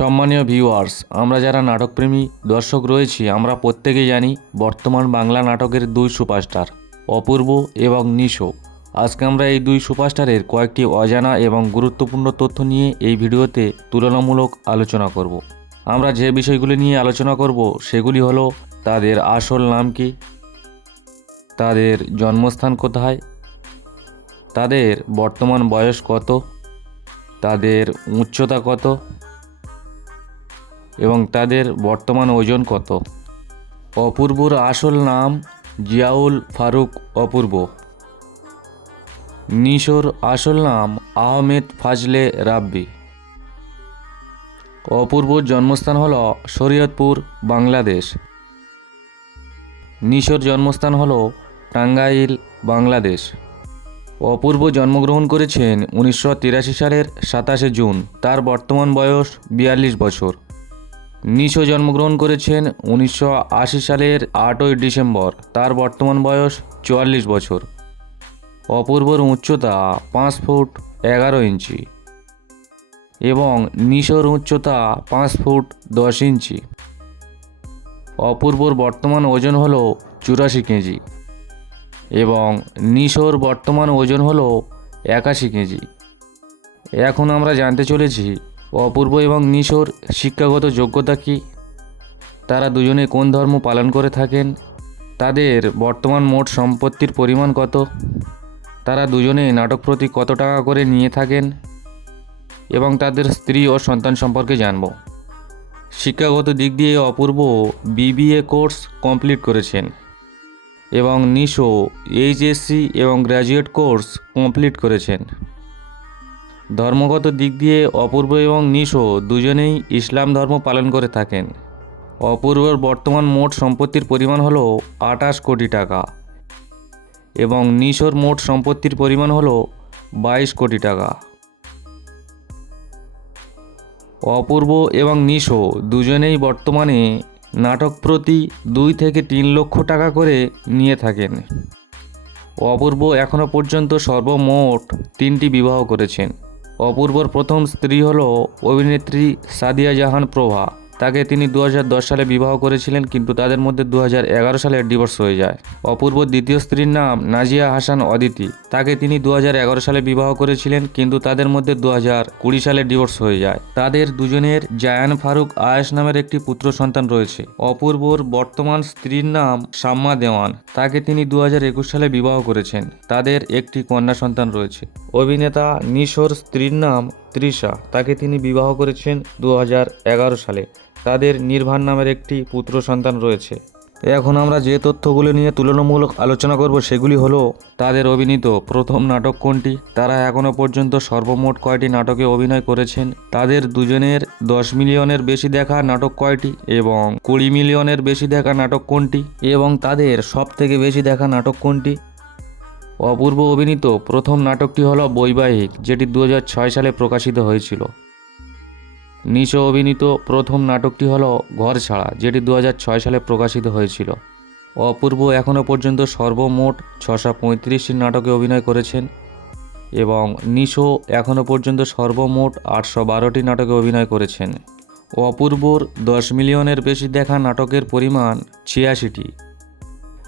সম্মানীয় ভিউয়ার্স আমরা যারা নাটকপ্রেমী দর্শক রয়েছি, আমরা প্রত্যেকেই জানি বর্তমান বাংলা নাটকের দুই সুপারস্টার, অপূর্ব এবং নিশো। আজকে আমরা এই দুই সুপারস্টারের কয়েকটি অজানা এবং গুরুত্বপূর্ণ তথ্য নিয়ে এই ভিডিওতে তুলনামূলক আলোচনা করব। আমরা যে বিষয়গুলি নিয়ে আলোচনা করব, সেগুলি হলো, তাদের আসল নাম কি? তাদের জন্মস্থান কোথায়? তাদের বর্তমান বয়স কত? তাদের উচ্চতা কত? এবং তাদের বর্তমান ওজন কত? অপূর্বর আসল নাম জিয়াউল ফারুক অপূর্ব। নিশোর আসল নাম আহমেদ ফাজলে রাব্বি। অপূর্বর জন্মস্থান হল শরীয়তপুর, বাংলাদেশ। নিশোর জন্মস্থান হল টাঙ্গাইল, বাংলাদেশ। অপূর্ব জন্মগ্রহণ করেছেন উনিশশো তিরাশি সালের সাতাশে জুন, তার বর্তমান বয়স বিয়াল্লিশ বছর। নিশো জন্মগ্রহণ করেছেন উনিশশো আশি সালের আটই ডিসেম্বর। তার বর্তমান বয়স চুয়াল্লিশ বছর। অপূর্বর উচ্চতা পাঁচ ফুট এগারো ইঞ্চি এবং নিশোর উচ্চতা পাঁচ ফুট দশ ইঞ্চি। অপূর্বর বর্তমান ওজন হল চুরাশি কেজি এবং নিশোর বর্তমান ওজন হল একাশি কেজি। এখন আমরা জানতে চলেছি অপূর্ব এবং নিশোর শিক্ষাগত যোগ্যতা কী? তারা দুজনে কোন ধর্ম পালন করে থাকেন? তাদের বর্তমান মোট সম্পত্তির পরিমাণ কত? তারা দুজনে নাটক প্রতি কত টাকা করে নিয়ে থাকেন? এবং তাদের স্ত্রী ও সন্তান সম্পর্কে জানব। শিক্ষাগত দিক দিয়ে অপূর্ব বিবিএ কোর্স কমপ্লিট করেছেন। এবং নিশো, এইচএসসি এবং গ্র্যাজুয়েট কোর্স কমপ্লিট করেছেন। ধর্মগত দিক দিয়ে অপূর্ব এবং নিশো দুজনেই ইসলাম ধর্ম পালন করে থাকেন। অপূর্বর বর্তমান মোট সম্পত্তির পরিমাণ হলো আটাশ কোটি টাকা এবং নিশোর মোট সম্পত্তির পরিমাণ হলো বাইশ কোটি টাকা। অপূর্ব এবং নিশো দুজনেই বর্তমানে নাটক প্রতি দুই থেকে তিন লক্ষ টাকা করে নিয়ে থাকেন। অপূর্ব এখনও পর্যন্ত সর্বমোট তিনটি বিবাহ করেছেন। অপূর্বর প্রথম স্ত্রী হল অভিনেত্রী সাদিয়া জাহান প্রভা। তাকে তিনি দু হাজার দশ সালে বিবাহ করেছিলেন, কিন্তু তাদের মধ্যে দু হাজার এগারো সালে ডিভোর্স হয়ে যায়। অপূর্ব দ্বিতীয় স্ত্রীর নাম নাজিয়া হাসান অদিতি। তাকে তিনি দু হাজার এগারো সালে বিবাহ করেছিলেন, কিন্তু তাদের মধ্যে দু সালে ডিভোর্স হয়ে যায়। তাদের দুজনের জায়ান ফারুক আয়েশ নামের একটি পুত্র সন্তান রয়েছে। অপূর্বর বর্তমান স্ত্রীর নাম সাম্মা দেওয়ান। তাকে তিনি দু হাজার একুশ সালে বিবাহ করেছেন। তাদের একটি কন্যা সন্তান রয়েছে। অভিনেতা নিশোর স্ত্রীর নাম তৃষা। তাকে তিনি বিবাহ করেছেন দু হাজার এগারো সালে। তাদের নির্ভান নামের একটি পুত্র সন্তান রয়েছে। এখন আমরা যে তথ্যগুলো নিয়ে তুলনামূলক আলোচনা করব সেগুলি হলো, তাদের অভিনীত প্রথম নাটক কোনটি, তারা এখনও পর্যন্ত সর্বমোট কয়টি নাটকে অভিনয় করেছেন, তাদের দুজনের দশ মিলিয়নের বেশি দেখা নাটক কয়টি এবং কুড়ি মিলিয়নের বেশি দেখা নাটক কোনটি এবং তাদের সব থেকে বেশি দেখা নাটক কোনটি? অপূর্ব অভিনীত প্রথম নাটকটি হলো বৈবাহিক, যেটি দু হাজার ছয় সালে প্রকাশিত হয়েছিল। নিশো অভিনীত প্রথম নাটকটি হলো ঘর ছাড়া যেটি দু হাজার ছয় সালে প্রকাশিত হয়েছিল। অপূর্ব এখনও পর্যন্ত সর্বমোট ছশো পঁয়ত্রিশটি নাটকে অভিনয় করেছেন এবং নিশো এখনও পর্যন্ত সর্বমোট আটশো বারোটি নাটকে অভিনয় করেছেন। অপূর্বর দশ মিলিয়নের বেশি দেখা নাটকের পরিমাণ ছিয়াশিটি।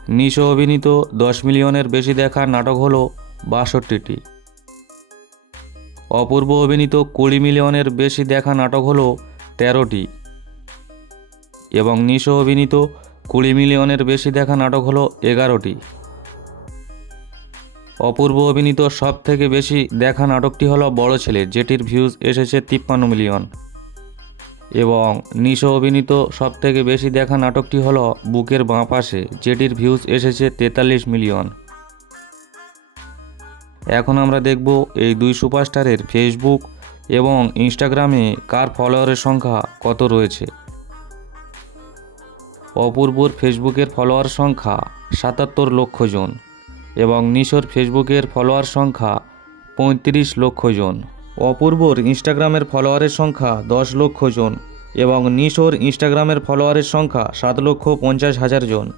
নিশো অভিনীত দশ মিলিয়নের বেশি দেখা নাটক হলো বাষট্টিটি। অপূর্ব অভিনীত কুড়ি মিলিয়নের বেশি দেখা নাটক হলো তেরোটি। এবং নিশো অভিনীত কুড়ি মিলিয়নের বেশি দেখা নাটক হলো এগারোটি। অপূর্ব অভিনীত সব থেকে বেশি দেখা নাটকটি হলো বড় ছেলে, যেটির ভিউজ এসেছে তিপ্পান্ন মিলিয়ন। এবং নিশো অভিনীত সব থেকে বেশি দেখা নাটকটি হলো বুকের বাঁ পাশে, যেটির ভিউজ এসেছে তেতাল্লিশ মিলিয়ন। এখন আমরা দেখব এই দুই সুপারস্টারের ফেসবুক এবং ইনস্টাগ্রামে কার ফলোয়ারের সংখ্যা কত রয়েছে। অপূর্বর ফেসবুকের ফলোয়ার সংখ্যা সাতাত্তর লক্ষ জন এবং নিশোর ফেসবুকের ফলোয়ার সংখ্যা পঁয়ত্রিশ লক্ষ জন। অপূর্বর ইনস্টাগ্রামের ফলোয়ারের সংখ্যা দশ লক্ষ জন এবং নিশোর ইনস্টাগ্রামের ফলোয়ারের সংখ্যা সাত লক্ষ পঞ্চাশ হাজার জন।